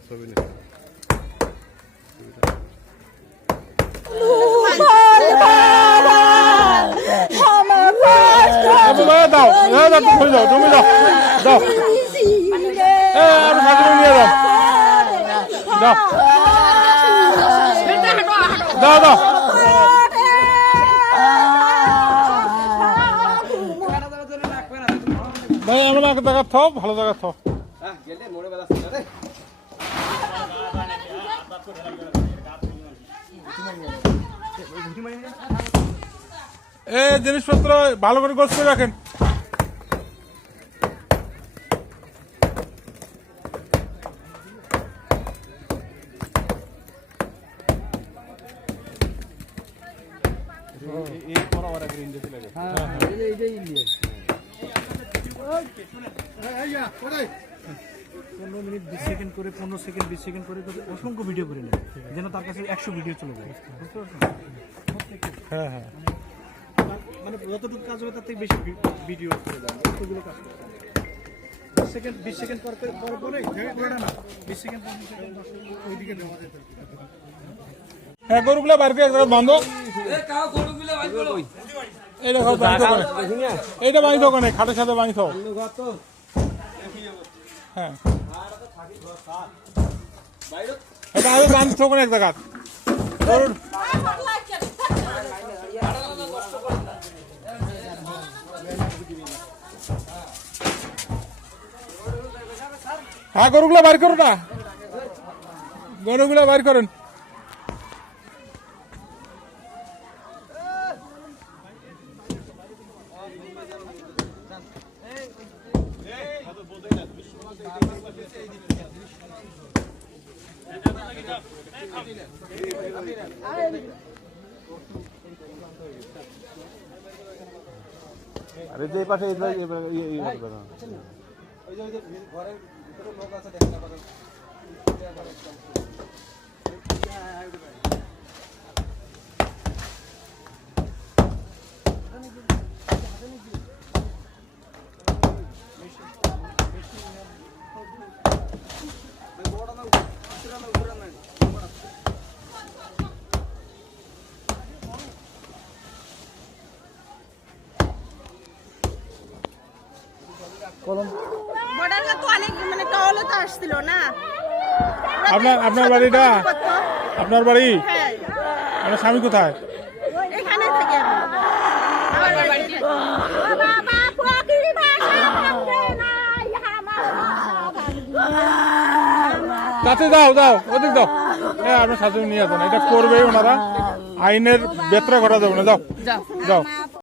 ছবি নে দাও তুমি যাও তুমি যাও দাও নিয়ে এক জায়গা থাও ভালো জায়গা থাও এ জিনিসপত্র ভালো করে গোছ করে রাখেন পনেরো মিনিট বিশ সেকেন্ড করে পনেরো সেকেন্ড বিশ সেকেন্ড করে করে অসংখ্য ভিডিও করে নেয় যেন তার কাছে একশো ভিডিও চলে যায়। বুঝতে পারছেন? হ্যাঁ হ্যাঁ। মানে যতটুকু কাজ হবে তার থেকে বেশি ভিডিও করে দেয়। কাজ সেকেন্ড বিশ সেকেন্ড পর পর পর পরে ওটা না। বিশ সেকেন্ড পর ওইদিকে দেওয়া যেত হ্যাঁ গরুগুলো বার করে এক জায়গায় বাঁধো এই দেখো বাঁধো ওখানে। এইটা বাঁধো ওখানে খাটের সাথে বাঁধো হ্যাঁ এটা আমি বাঁধছো ওখানে এক জায়গা গরুর হ্যাঁ গরুগুলো বার করো না গরুগুলো বার করেন আরে যে পাশে এই এই এই তো অনেক মানে টহলে তো আসছিল না। আপনার আপনার বাড়িটা? আপনার বাড়ি? হ্যাঁ। আপনার স্বামী কোথায়? এখানে থেকে। আমি আমার বাড়িতে থাকি। ও বাবা ফকির ভাষা ভাবছে না, ইহা আমার ভাষা। কাছে যাও যাও ওদিক দাও। হ্যাঁ আপনার শাশুড়ি নিয়ে আসুন এটা করবেই ওনারা। আইনের বেতরা করা যাবে না যাও। যাও।